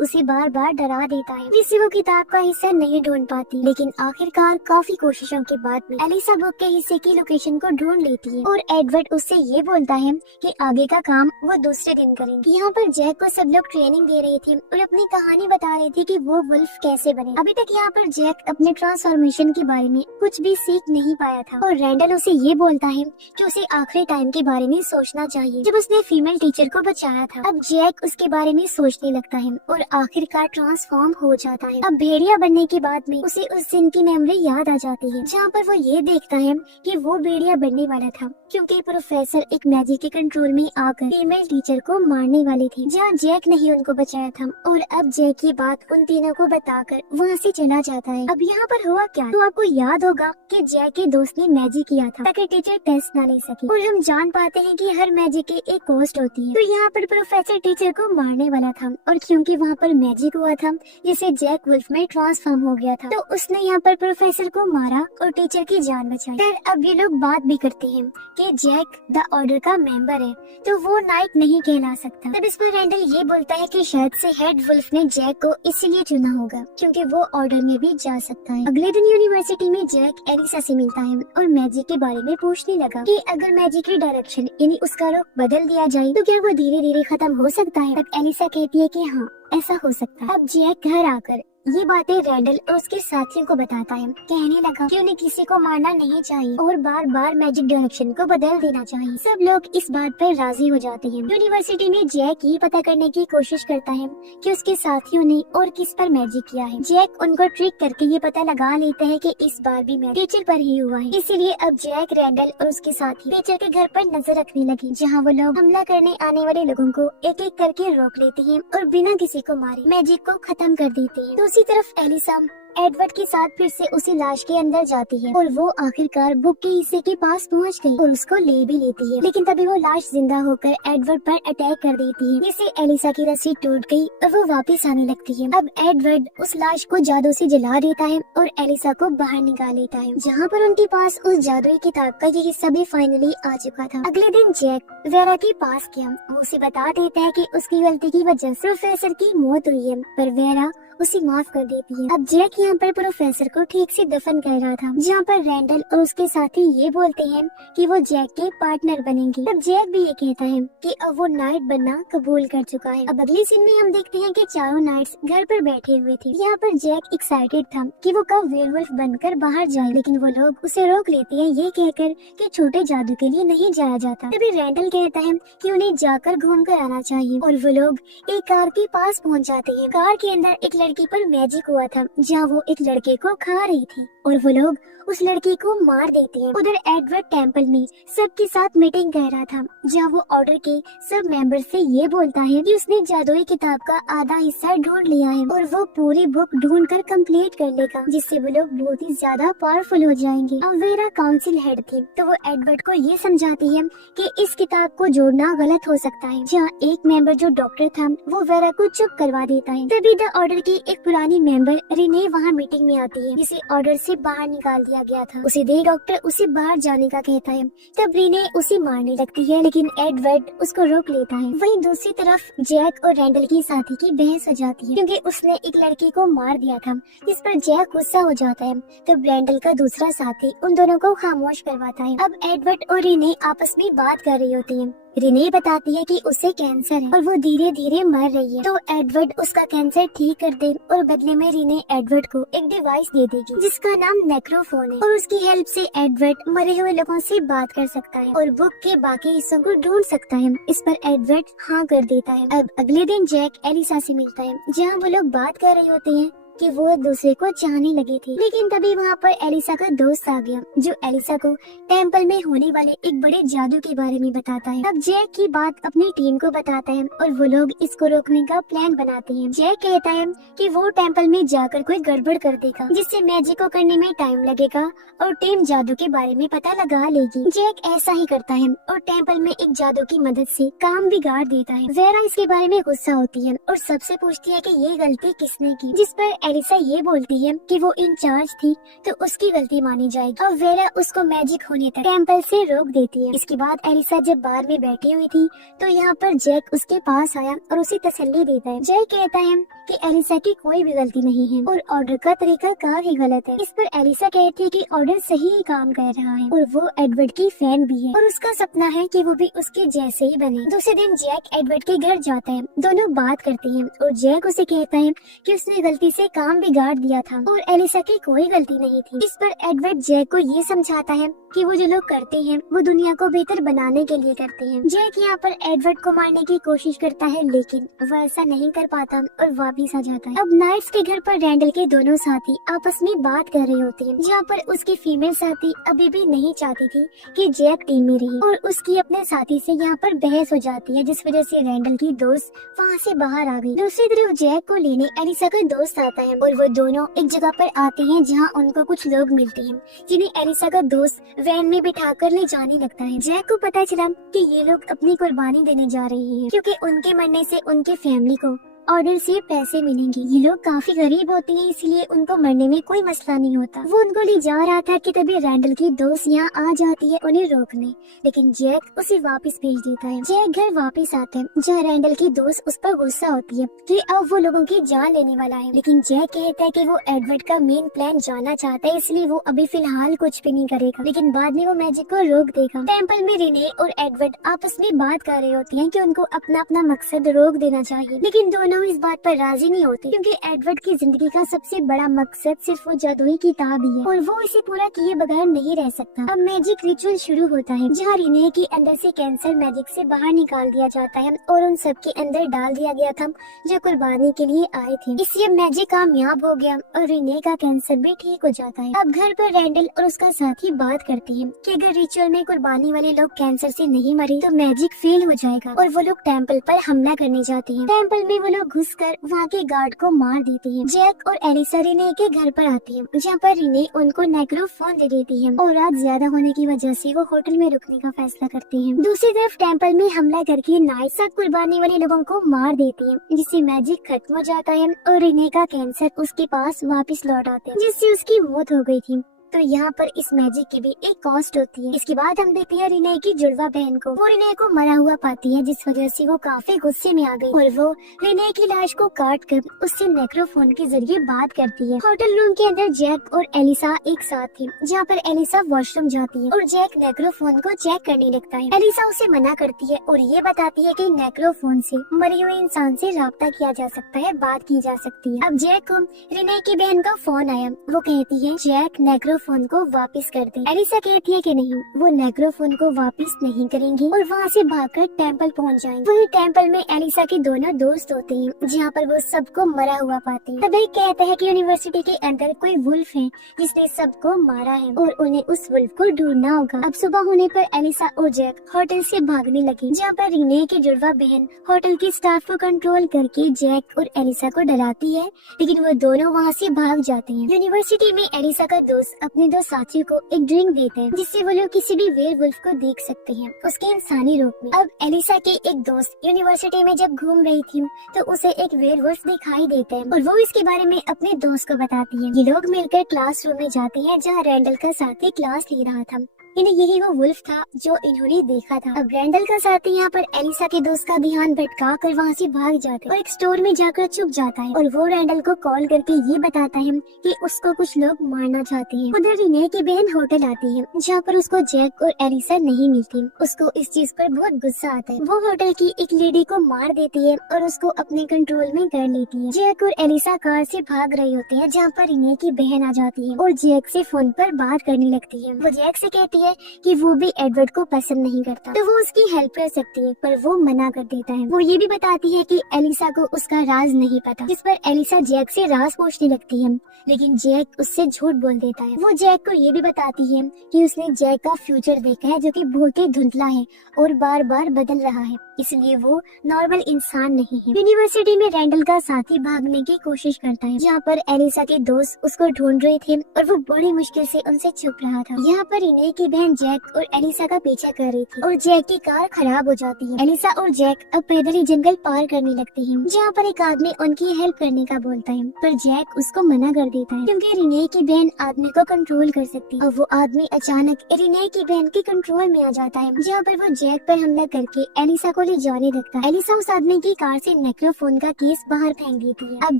उसे बार बार डरा देता है, जिससे वो किताब का हिस्सा नहीं ढूंढ पाती। लेकिन आखिरकार काफी कोशिशों के बाद में एलिसा बुक के हिस्से की लोकेशन को ढूंढ लेती है और एडवर्ड उससे ये बोलता है कि आगे का काम वो दूसरे दिन करेंगे। यहाँ पर जैक को सब लोग ट्रेनिंग दे रहे थे और अपनी कहानी बता रहे थे कि वो वुल्फ कैसे बने। अभी तक यहाँ पर जैक अपने ट्रांसफॉर्मेशन के बारे में कुछ भी सीख नहीं पाया था और रैंडल उसे ये बोलता है कि उसे आखिरी टाइम के बारे में सोचना चाहिए जब उसने फीमेल टीचर को बचाया था। अब जैक उसके बारे में सोचने लगता है और आखिरकार ट्रांसफॉर्म हो जाता है। अब भेड़िया बनने के बाद में उसे उस दिन की मेमोरी याद आ जाती है, जहाँ पर वो ये देखता है कि वो भेड़िया बनने वाला था क्योंकि प्रोफेसर एक मैजिक के कंट्रोल में आकर फीमेल टीचर को मारने वाले थे, जहाँ जैक ने उनको बचाया था। और अब जैक की बात उन तीनों को बताकर वहाँ से चला जाता है। अब यहाँ पर हुआ क्या, तो आपको याद होगा कि जैक के दोस्त ने मैजिक किया था ताकि टीचर टेस्ट ना ले सके, और हम जान पाते हैं कि हर मैजिक की एक कॉस्ट होती है। तो यहाँ पर प्रोफेसर टीचर को मारने वाला था और क्योंकि वहाँ पर मैजिक हुआ था जिससे जैक वुल्फ में ट्रांसफॉर्म हो गया था, तो उसने यहाँ पर प्रोफेसर को मारा और टीचर की जान बचाई। फिर अब ये लोग बात भी करते हैं कि जैक द ऑर्डर का मेंबर है तो वो नाइट नहीं कहला सकता। तब इस पर रैंडल ये बोलता है कि शायद से हेड वुल्फ ने जैक को इसीलिए चुना होगा क्योंकि वो ऑर्डर में भी जा सकता है। अगले दिन यूनिवर्सिटी में जैक एलिसा से मिलता है और मैजिक के बारे में पूछने लगा कि अगर मैजिक की डायरेक्शन यानी उसका रुख बदल दिया जाए तो क्या वो धीरे धीरे खत्म हो सकता है। तब एलिसा कहती है कि हाँ ऐसा हो सकता है। अब जैक घर आकर ये बातें रैंडल और उसके साथियों को बताता है, कहने लगा कि उन्हें किसी को मारना नहीं चाहिए और बार बार मैजिक डायरेक्शन को बदल देना चाहिए। सब लोग इस बात पर राजी हो जाते हैं। यूनिवर्सिटी में जैक ये पता करने की कोशिश करता है कि उसके साथियों ने और किस पर मैजिक किया है। जैक उनको ट्रिक करके ये पता लगा लेता है कि इस बार भी मैजिक टीचर पर ही हुआ है। इसीलिए अब जैक, रैंडल और उसके साथी टीचर के घर पर नजर रखने लगे, जहाँ वो लोग हमला करने आने वाले लोगों को एक एक करके रोक लेते हैं और बिना किसी को मारे मैजिक को खत्म कर देते हैं। दूसरी तरफ एलिसा एडवर्ड के साथ फिर से उसी लाश के अंदर जाती है और वो आखिरकार बुक के हिस्से के पास पहुंच गई और उसको ले भी लेती है, लेकिन तभी वो लाश जिंदा होकर एडवर्ड पर अटैक कर देती है, जिससे एलिसा की रस्सी टूट गई और वो वापस आने लगती है। अब एडवर्ड उस लाश को जादू से जला देता है और एलिसा को बाहर निकाल लेता है, जहाँ पर उनके पास उस जादुई किताब का ये हिस्सा भी फाइनली आ चुका था। अगले दिन जैक वेरा के पास गया, वो उसे बता देता है कि उसकी गलती की वजह से प्रोफेसर की मौत हुई है, पर वेरा उसे माफ कर देती है। अब जैक यहाँ पर प्रोफेसर को ठीक से दफन कर रहा था, जहाँ पर रैंडल और उसके साथी ये बोलते हैं कि वो जैक के पार्टनर बनेंगे। तब जैक भी ये कहता है कि अब वो नाइट बनना कबूल कर चुका है। अब अगले सीन में हम देखते हैं कि चारों नाइट्स घर पर बैठे हुए थे। यहाँ पर जैक एक्साइटेड था कि वो कब वेयरवुल्फ बनकर बाहर जाए, लेकिन वो लोग उसे रोक लेते हैं ये कहकर कि छोटे जादू के लिए नहीं जाया जाता। तभी रैंडल कहता है कि उन्हें जाकर घूम कर आना चाहिए और वो लोग एक कार के पास पहुँच जाते हैं। कार के अंदर एक लड़की पर मैजिक हुआ था, जहाँ वो एक लड़के को खा रही थी और वो लोग उस लड़की को मार देते हैं। उधर एडवर्ड टेम्पल में सबके साथ मीटिंग कर रहा था, जहाँ वो ऑर्डर के सब मेंबर से ये बोलता है कि उसने जादुई किताब का आधा हिस्सा ढूंढ लिया है और वो पूरी बुक ढूंढ कर कम्प्लीट कर लेगा, जिससे वो लोग बहुत ही ज्यादा पावरफुल हो जाएंगे। अब वेरा काउंसिल हेड थी, तो वो एडवर्ड को ये समझाती है कि इस किताब को जोड़ना गलत हो सकता है, जहाँ एक मेंबर जो डॉक्टर था वो वेरा को चुप करवा देता है। तभी द ऑर्डर की एक पुरानी मेंबर रिने वहाँ मीटिंग में आती है, जिसे ऑर्डर से बाहर निकाल दिया गया था। उसे देख डॉक्टर उसे बाहर जाने का कहता है, तब रिने उसे मारने लगती है, लेकिन एडवर्ड उसको रोक लेता है। वहीं दूसरी तरफ जैक और रैंडल की साथी की बहस हो जाती है, क्योंकि उसने एक लड़की को मार दिया था, जिस पर जैक गुस्सा हो जाता है। तब रैंडल का दूसरा साथी उन दोनों को खामोश करवाता है। अब एडवर्ड और रिने आपस में बात कर रही होती है रिने बताती है कि उसे कैंसर है और वो धीरे धीरे मर रही है, तो एडवर्ड उसका कैंसर ठीक कर दे और बदले में रिने एडवर्ड को एक डिवाइस दे देगी जिसका नाम नेक्रोफोन है और उसकी हेल्प से एडवर्ड मरे हुए लोगों से बात कर सकता है और बुक के बाकी हिस्सों को ढूंढ सकता है। इस पर एडवर्ड हाँ कर देता है। अब अगले दिन जैक एलिसा से मिलता है जहाँ वो लोग बात कर रहे होते हैं कि वो एक दूसरे को चाहने लगे थे, लेकिन तभी वहाँ पर एलिसा का दोस्त आ गया जो एलिसा को टेम्पल में होने वाले एक बड़े जादू के बारे में बताता है। अब जैक की बात अपनी टीम को बताता है और वो लोग इसको रोकने का प्लान बनाते हैं। जैक कहता है कि वो टेम्पल में जाकर कोई गड़बड़ कर देगा जिससे मैजिक को करने में टाइम लगेगा और टीम जादू के बारे में पता लगा लेगी। जैक ऐसा ही करता है और टेम्पल में एक जादू की मदद से काम बिगाड़ देता है। वेरा इसके बारे में गुस्सा होती है और सबसे पूछती है कि ये गलती किसने की, जिस पर एलिसा ये बोलती है कि वो इंचार्ज थी तो उसकी गलती मानी जाएगी और वेरा उसको मैजिक होने तक टेम्पल से रोक देती है। इसके बाद एलिसा जब बार में बैठी हुई थी तो यहाँ पर जैक उसके पास आया और उसे तसल्ली देता है। जैक कहता है कि एलिसा की कोई भी गलती नहीं है और ऑर्डर का तरीका काफी गलत है। इस पर एलिसा कहती है कि ऑर्डर सही काम कर रहा है और वो एडवर्ड की फैन भी है और उसका सपना है कि वो भी उसके जैसे ही बने। दूसरे दिन जैक एडवर्ड के घर जाता है, दोनों बात करते हैं और जैक उसे कहता है कि उसने गलती से काम बिगाड़ दिया था और एलिसा की कोई गलती नहीं थी। इस पर एडवर्ड जैक को ये समझाता है कि वो जो लोग करते हैं वो दुनिया को बेहतर बनाने के लिए करते हैं। जैक यहाँ पर एडवर्ड को मारने की कोशिश करता है लेकिन वो ऐसा नहीं कर पाता और वापिस आ जाता है। अब नाइट्स के घर पर रैंडल के दोनों साथी आपस में बात कर रहे होते हैं जहाँ पर उसकी फीमेल साथी अभी भी नहीं चाहती थी कि जैक टीम में रहे और उसकी अपने साथी से यहाँ पर बहस हो जाती है जिस वजह से रैंडल की दोस्त वहाँ से बाहर आ गई। दूसरी तरफ जैक को लेने एलिसा का दोस्त आता है और वो दोनों एक जगह पर आते हैं जहाँ उनको कुछ लोग मिलते हैं जिन्हें एलिसा का दोस्त वैन में बिठा कर ले जाने लगता है। जैक को पता चला कि ये लोग अपनी कुर्बानी देने जा रहे हैं क्योंकि उनके मरने से उनके फैमिली को ऑर्डर से पैसे मिलेंगे। ये लोग काफी गरीब होते हैं इसलिए उनको मरने में कोई मसला नहीं होता। वो उनको ले जा रहा था कि तभी रैंडल की दोस्त यहाँ आ जाती है उन्हें रोकने, लेकिन जैक उसे वापस भेज देता है। जैक घर वापस आता है जहाँ रैंडल की दोस्त उस पर गुस्सा होती है कि अब वो लोगों की जान लेने वाला है, लेकिन जैक कहता है कि वो एडवर्ड का मेन प्लान जानना चाहता है इसलिए वो अभी फिलहाल कुछ भी नहीं करेगा, लेकिन बाद में वो मैजिक को रोक देगा। टेम्पल में रिने और एडवर्ड आपस में बात कर रहे होते हैं कि उनको अपना अपना मकसद रोक देना चाहिए, लेकिन दोनों इस बात पर राजी नहीं होते क्योंकि एडवर्ड की जिंदगी का सबसे बड़ा मकसद सिर्फ वो जादुई किताब ही है और वो इसे पूरा किए बगैर नहीं रह सकता। अब मैजिक रिचुअल शुरू होता है जहाँ रिने के अंदर से कैंसर मैजिक से बाहर निकाल दिया जाता है और उन सब के अंदर डाल दिया गया था जो कुर्बानी के लिए आए थे। इससे मैजिक कामयाब हो गया और रिने का कैंसर भी ठीक हो जाता है। अब घर पर रैंडल और उसका साथी बात करते हैं कि अगर रिचुअल में कुर्बानी वाले लोग कैंसर से नहीं मरे तो मैजिक फेल हो जाएगा और वो लोग टेम्पल पर हमला करने जाते हैं। टेम्पल में वो लोग घुसकर वहाँ के गार्ड को मार देते हैं। जैक और एलिसा रिने के घर पर आते हैं जहाँ पर रिने उनको नेक्रोफोन दे देती है और रात ज्यादा होने की वजह से वो होटल में रुकने का फैसला करते हैं। दूसरी तरफ टेम्पल में हमला करके नाइट सब कुर्बानी वाले लोगों को मार देती है जिससे मैजिक खत्म हो जाता है और रिने का कैंसर उसके पास वापस लौट आते हैं जिससे उसकी मौत हो गई थी। तो यहाँ पर इस मैजिक की भी एक कॉस्ट होती है। इसके बाद हम देखते हैं रिने की जुड़वा बहन को। वो रिने को मरा हुआ पाती है जिस वजह से वो काफी गुस्से में आ गई और वो रिने की लाश को काट कर उससे नेक्रोफोन के जरिए बात करती है। होटल रूम के अंदर जैक और एलिसा एक साथ थे जहाँ पर एलिसा वॉशरूम जाती है और जैक नेक्रोफोन को चेक करने लगता है। एलिसा उसे मना करती है और ये बताती है कि नेक्रोफोन से मरे हुए इंसान से राब्ता किया जा सकता है, बात की जा सकती है। अब जैक को रिने की बहन का फोन आया। वो कहती है जैक नेक्रोफोन को वापस कर दे। एलिसा कहती है कि नहीं, वो नेक्रोफोन को वापस नहीं करेंगी और वहाँ से भागकर टेम्पल पहुँच जाएंगे। वही टेम्पल में एलिसा के दोनों दोस्त होते हैं जहाँ पर वो सबको मरा हुआ पाते हैं। तभी कहते हैं कि यूनिवर्सिटी के अंदर कोई वुल्फ है जिसने सबको मारा है और उन्हें उस वुल्फ को ढूंढना होगा। अब सुबह होने पर एलिसा और जैक होटल से भागने लगे जहाँ पर रिने की जुड़वा बहन होटल के स्टाफ को कंट्रोल करके जैक और एलिसा को डराती है, लेकिन वो दोनों वहाँ से भाग जाते हैं। यूनिवर्सिटी में एलिसा का दोस्त अपने दो साथियों को एक ड्रिंक देते हैं जिससे वो लोग किसी भी वेयरवुल्फ को देख सकते हैं उसके इंसानी रूप में। अब एलिसा के एक दोस्त यूनिवर्सिटी में जब घूम रही थी तो उसे एक वेयरवुल्फ दिखाई देता है और वो इसके बारे में अपने दोस्त को बताती है। ये लोग मिलकर क्लासरूम में जाते हैं जहाँ रैंडल का साथी क्लास ले रहा था। इन्हें यही वो वुल्फ था जो इन्होंने देखा था। अब रैंडल का साथी यहाँ पर एलिसा के दोस्त का ध्यान भटका कर वहाँ से भाग जाते और एक स्टोर में जाकर छुप जाता है और वो रैंडल को कॉल करके ये बताता है कि उसको कुछ लोग मारना चाहते हैं। उधर रिने की बहन होटल आती है जहाँ पर उसको जैक और एलिसा नहीं मिलती। उसको इस चीज पर बहुत गुस्सा आता है। वो होटल की एक लेडी को मार देती है और उसको अपने कंट्रोल में कर लेती है। जैक और एलिसा कार से भाग रहे होते हैं जहाँ पर रिने की बहन आ जाती है और जैक से फोन पर बात करने लगती है। वो जैक से कहती है कि वो भी एडवर्ड को पसंद नहीं करता तो वो उसकी हेल्प कर सकती है, पर वो मना कर देता है। वो ये भी बताती है कि एलिसा को उसका राज नहीं पता, जिस पर एलिसा जैक से राज पूछने लगती है, लेकिन जैक उससे झूठ बोल देता है। वो जैक को ये भी बताती है कि उसने जैक का फ्यूचर देखा है जो कि बहुत ही धुंधला है और बार बार बदल रहा है, इसलिए वो नॉर्मल इंसान नहीं है। यूनिवर्सिटी में रैंडल का साथी भागने की कोशिश करता है जहाँ पर एलिसा के दोस्त उसको ढूंढ रहे थे और वो बड़ी मुश्किल से उनसे छुप रहा था। यहाँ पर रिने की बहन जैक और एलिसा का पीछा कर रही थी और जैक की कार खराब हो जाती है। एलिसा और जैक अब पैदल ही जंगल पार करने लगते हैं जहाँ पर एक आदमी उनकी हेल्प करने का बोलता है, पर जैक उसको मना कर देता है क्योंकि रिने की बहन आदमी को कंट्रोल कर सकती है। और वो आदमी अचानक रिने की बहन के कंट्रोल में आ जाता है जहाँ पर वो जैक पर हमला करके एलिसा को ले जाने लगता है। एलिसा उस आदमी की कार से नेक्रोफोन का केस बाहर फेंक देती है। अब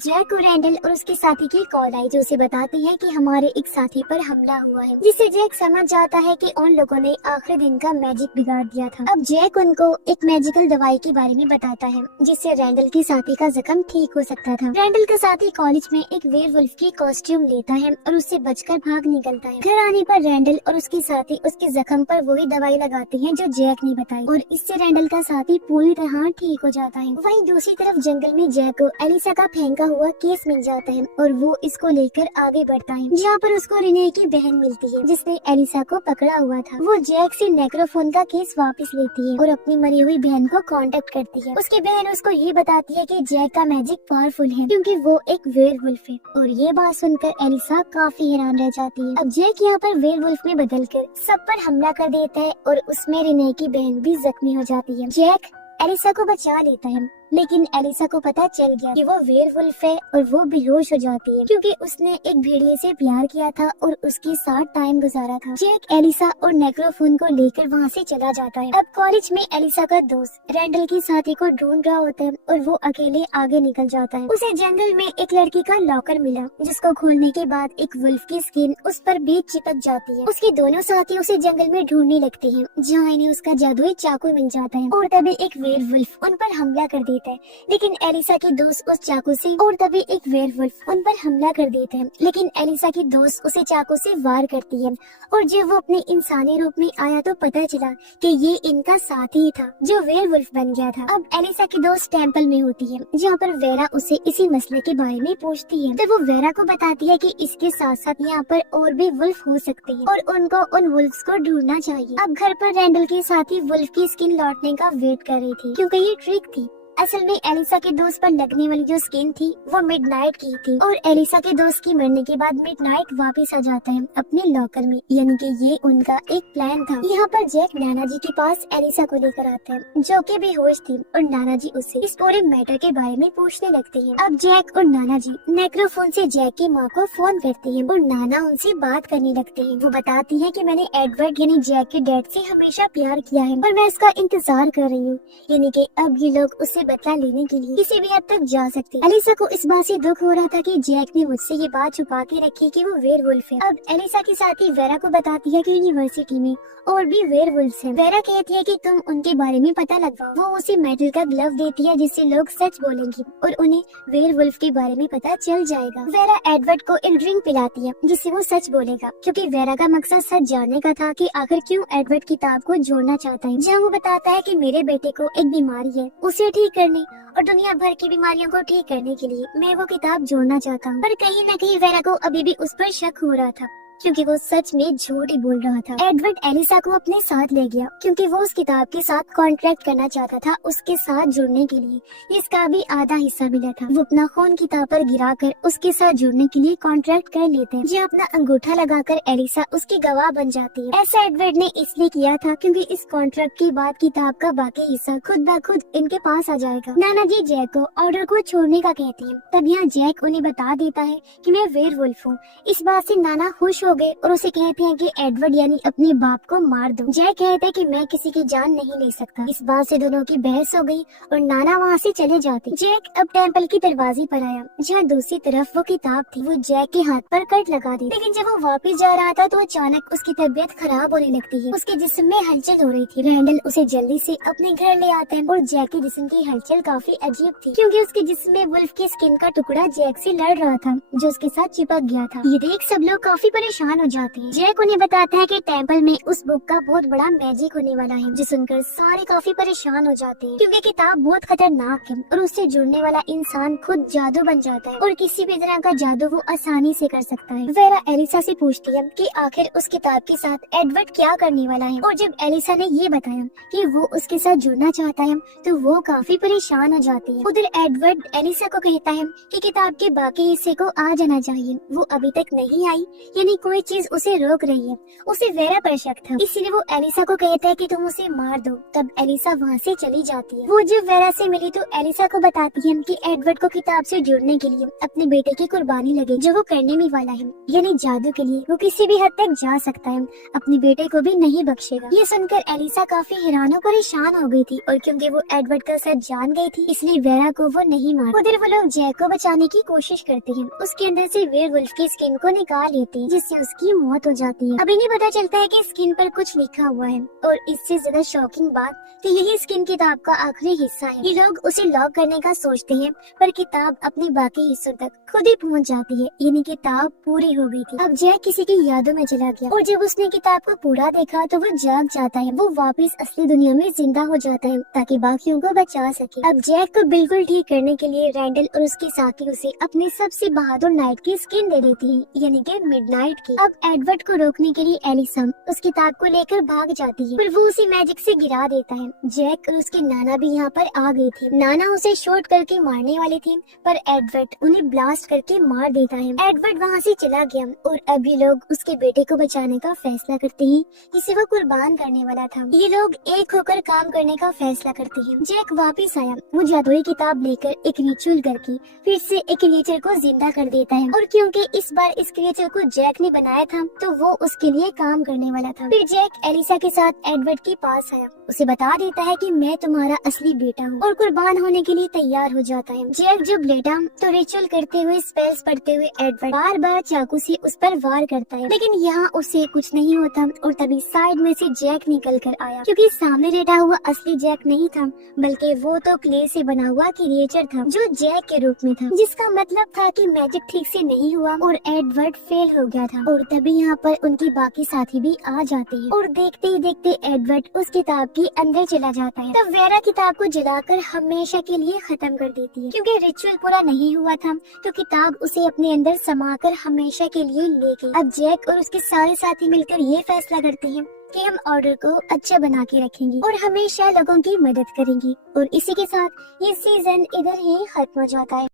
जैक को रैंडल और उसके साथी की कॉल आई जो उसे बताती है कि हमारे एक साथी पर हमला हुआ है, जिससे जैक समझ जाता है कि उन लोगों ने आखिरी दिन का मैजिक बिगाड़ दिया था। अब जैक उनको एक मैजिकल दवाई के बारे में बताता है जिससे रैंडल के साथी का जख्म ठीक हो सकता था। रैंडल का साथी कॉलेज में एक वेयरवुल्फ की कॉस्ट्यूम लेता है और उससे बचकर भाग निकलता है। घर आने पर रैंडल और उसके साथी उसके जख्म पर वही दवाई लगाते हैं जो जैक ने बताई और इससे रैंडल का साथी पूरी तरह ठीक हो जाता है। वहीं दूसरी तरफ जंगल में जैक को एलिसा का फेंका हुआ केस मिल जाता है और वो इसको लेकर आगे बढ़ता है जहाँ पर उसको रिने की बहन मिलती है जिसने एलिसा को पकड़ा हुआ था। वो जैक से नेक्रोफोन का केस वापस लेती है और अपनी मरी हुई बहन को कांटेक्ट करती है। उसकी बहन उसको ये बताती है कि जैक का मैजिक पावरफुल है क्योंकि वो एक वेयरवुल्फ है और ये बात सुनकर एलिसा काफी हैरान रह जाती है। अब जैक यहाँ पर वेयरवुल्फ में बदलकर सब पर हमला कर देता है और उसमें रिने की बहन भी जख्मी हो जाती है। जैक एलिसा को बचा लेता है लेकिन एलिसा को पता चल गया कि वो वेयरवुल्फ है और वो बेहोश हो जाती है क्योंकि उसने एक भेड़िए से प्यार किया था और उसके साथ टाइम गुजारा था। जैक एलिसा और नेक्रोफोन को लेकर वहाँ से चला जाता है। अब कॉलेज में एलिसा का दोस्त रैंडल की साथी को ढूंढ रहा होता है और वो अकेले आगे निकल जाता है। उसे जंगल में एक लड़की का लॉकर मिला जिसको खोलने के बाद एक वुल्फ की स्किन उस पर भी चिपक जाती है। उसके दोनों साथी उसे जंगल में ढूंढने लगते हैं जहाँ इन्हें उसका जादुई चाकू मिल जाता है और तभी एक वेयरवुल्फ उन पर हमला कर देता है। लेकिन एलिसा के दोस्त उस चाकू से और तभी एक वेयरवुल्फ उन पर हमला कर देते हैं लेकिन एलिसा की दोस्त उसे चाकू से वार करती है और जब वो अपने इंसानी रूप में आया तो पता चला कि ये इनका साथी ही था जो वेयरवुल्फ बन गया था। अब एलिसा की दोस्त टेंपल में होती है जहाँ पर वेरा उसे इसी मसले के बारे में पूछती है तो वो वेरा को बताती है कि इसके साथ साथ यहाँ पर और भी वुल्फ हो सकते हैं और उनको उन वुल्फ्स को ढूंढना चाहिए। अब घर पर रैंडल के साथी वुल्फ की स्किन लौटने का वेट कर रही थी क्योंकि ये ट्रिक थी। असल में एलिसा के दोस्त पर लगने वाली जो स्किन थी वो मिडनाइट की थी और एलिसा के दोस्त की मरने के बाद मिडनाइट वापस आ जाता है अपने लॉकर में, यानी कि ये उनका एक प्लान था। यहाँ पर जैक नाना जी के पास एलिसा को लेकर आता है जो कि बेहोश थी और नाना जी उससे इस पूरे मैटर के बारे में पूछने लगते हैं। अब जैक और नाना जी नेक्रोफोन से जैक की माँ को फोन करते हैं और नाना उनसे बात करने लगते हैं। वो बताती है कि मैंने एडवर्ड यानी जैक के डैड से हमेशा प्यार किया है और मैं इसका इंतजार कर रही हूँ, यानी कि अब ये लोग उससे बदला लेने के लिए किसी भी हद तक जा सकते। एलिसा को इस बात से दुख हो रहा था कि जैक ने मुझसे ये बात छुपा के रखी कि वो वेयरवुल्फ है। अब एलिसा के साथी वेरा को बताती है कि यूनिवर्सिटी में और भी वेयरवुल्फ्स हैं। वेरा कहती है कि तुम उनके बारे में पता लगवाओ। वो उसे मेटल का ग्लव देती है जिससे लोग सच बोलेंगे और उन्हें वेयरवुल्फ के बारे में पता चल जाएगा। वेरा एडवर्ड को एक ड्रिंक पिलाती है जिससे वो सच बोलेगा क्योंकि वेरा का मकसद सच जानने का था कि आखिर क्यों एडवर्ड किताब को जोड़ना चाहता है, जहाँ वो बताता है कि मेरे बेटे को एक बीमारी है, उसे ठीक करने और दुनिया भर की बीमारियों को ठीक करने के लिए मैं वो किताब जोड़ना चाहता हूँ। पर कहीं न कहीं वेरा को अभी भी उस पर शक हो रहा था क्योंकि वो सच में झूठ ही बोल रहा था। एडवर्ड एलिसा को अपने साथ ले गया क्योंकि वो उस किताब के साथ कॉन्ट्रैक्ट करना चाहता था उसके साथ जुड़ने के लिए। इसका भी आधा हिस्सा मिला था। वो अपना खून किताब पर गिराकर उसके साथ जुड़ने के लिए कॉन्ट्रैक्ट कर लेते हैं, जो अपना अंगूठा लगाकर एलिसा उसकी गवाह बन जाती है। ऐसा एडवर्ड ने इसलिए किया था क्योंकि इस कॉन्ट्रैक्ट के बाद किताब का बाकी हिस्सा खुद ब खुद इनके पास आ जाएगा। नाना जी जैक को ऑर्डर को छोड़ने का कहती है। तब यहाँ जैक उन्हें बता देता है कि मैं वेयरवुल्फ हूँ। इस बात से नाना खुश हो गए और उसे कहते हैं कि एडवर्ड यानी अपने बाप को मार दो। जैक कहता है कि मैं किसी की जान नहीं ले सकता। इस बात से दोनों की बहस हो गई और नाना वहाँ से चले जाते। जैक अब टेम्पल की दरवाजे पर आया जहाँ दूसरी तरफ वो किताब थी। वो जैक के हाथ पर कट लगा दी, लेकिन जब वो वापस जा रहा था तो अचानक उसकी तबीयत खराब होने लगती है। उसके जिस्म में हलचल हो रही थी। रैंडल उसे जल्दी से अपने घर ले आता है और जैक के जिस्म की हलचल काफी अजीब थी, क्योंकि उसके जिस्म में वुल्फ की स्किन का टुकड़ा जैक से लड़ रहा था जो उसके साथ चिपक गया था। ये देख सब लोग काफी परेशान हो जाते हैं। जैक उन्हें बताता है कि टेम्पल में उस बुक का बहुत बड़ा मैजिक होने वाला है, जो सुनकर सारे काफी परेशान हो जाते हैं, क्योंकि किताब बहुत खतरनाक है और उससे जुड़ने वाला इंसान खुद जादू बन जाता है और किसी भी तरह का जादू वो आसानी से कर सकता है। वेरा एलिसा से पूछती है कि आखिर उस किताब के साथ एडवर्ड क्या करने वाला है, और जब एलिसा ने ये बताया कि वो उसके साथ जुड़ना चाहता है तो वो काफी परेशान हो जाती है। उधर एडवर्ड एलिसा को कहता है कि किताब के बाकी हिस्से को आ जाना चाहिए। वो अभी तक नहीं आई, यानी कोई चीज उसे रोक रही है। उसे वेरा पर शक था, इसीलिए वो एलिसा को कहता है कि तुम उसे मार दो। तब एलिसा वहाँ से चली जाती है। वो जब वेरा से मिली तो एलिसा को बताती है कि एडवर्ड को किताब से जुड़ने के लिए अपने बेटे की कुर्बानी लगे जो वो करने में वाला है, यानी जादू के लिए वो किसी भी हद तक जा सकता है, अपने बेटे को भी नहीं बख्शेगा। ये सुनकर एलिसा काफी हैरान और परेशान हो गई थी, और क्योंकि वो एडवर्ड का सच जान गई थी इसलिए वेरा को वो नहीं मार। उधर वो लोग जैक को बचाने की कोशिश करते हैं। उसके अंदर से वेयरवुल्फ की स्किन को निकाल लेते हैं, जिससे उसकी मौत हो जाती है। अब इन्हें पता चलता है कि स्किन पर कुछ लिखा हुआ है, और इससे ज्यादा शॉकिंग बात कि यही स्किन किताब का आखिरी हिस्सा है। ये लोग उसे लॉक करने का सोचते हैं, पर किताब अपने बाकी हिस्सों तक खुद ही पहुंच जाती है, यानी किताब पूरी हो गई थी। अब जैक किसी की यादों में चला गया, और जब उसने किताब को पूरा देखा तो वो जाग जाता है। वो वापस असली दुनिया में जिंदा हो जाता है ताकि बाकियों को बचा सके। अब जैक को बिल्कुल ठीक करने के लिए रैंडल और उसके साथी उसे अपने सबसे बहादुर नाइट की स्किन दे देती है, यानी कि मिडनाइट की। अब एडवर्ड को रोकने के लिए एलिसा उस किताब को लेकर भाग जाती है, पर वो उसे मैजिक से गिरा देता है। जैक और उसके नाना भी यहाँ पर आ गए थे। नाना उसे शॉट करके मारने वाले थे, पर एडवर्ड उन्हें ब्लास्ट करके मार देता है। एडवर्ड वहाँ से चला गया और अब ये लोग उसके बेटे को बचाने का फैसला करते हैं, जिसे वो कुर्बान करने वाला था। ये लोग एक होकर काम करने का फैसला करते हैं। जैक वापिस आया। वो जादुई किताब लेकर एक रिचुअल करके फिर से एक क्रिएचर को जिंदा कर देता है, और क्योंकि इस बार इस क्रिएचर को जैक ने बनाया था तो वो उसके लिए काम करने वाला था। फिर जैक एलिसा के साथ एडवर्ड के पास आया। उसे बता देता है कि मैं तुम्हारा असली बेटा हूँ, और कुर्बान होने के लिए तैयार हो जाता है। जैक जब लेटा तो रिचुअल करते हुए स्पेल्स पढ़ते हुए एडवर्ड बार बार चाकू से उस पर वार करता है, लेकिन यहाँ उसे कुछ नहीं होता। और तभी साइड में से जैक निकल कर आया, क्योंकि सामने लेटा हुआ असली जैक नहीं था, बल्कि वो तो क्ले से बना हुआ क्रिएचर था जो जैक के रूप में था, जिसका मतलब था कि मैजिक ठीक से नहीं हुआ और एडवर्ड फेल हो गया था। और तभी यहाँ पर उनके बाकी साथी भी आ जाते हैं, और देखते ही देखते एडवर्ड उस किताब के अंदर चला जाता है। तब वेरा किताब को जलाकर हमेशा के लिए खत्म कर देती है, क्योंकि रिचुअल पूरा नहीं हुआ था तो किताब उसे अपने अंदर समाकर हमेशा के लिए ले गई। अब जैक और उसके सारे साथी मिलकर ये फैसला करते हैं कि हम ऑर्डर को अच्छा बना के रखेंगे और हमेशा लोगों की मदद करेंगे। और इसी के साथ ये सीजन इधर ही खत्म हो जाता है।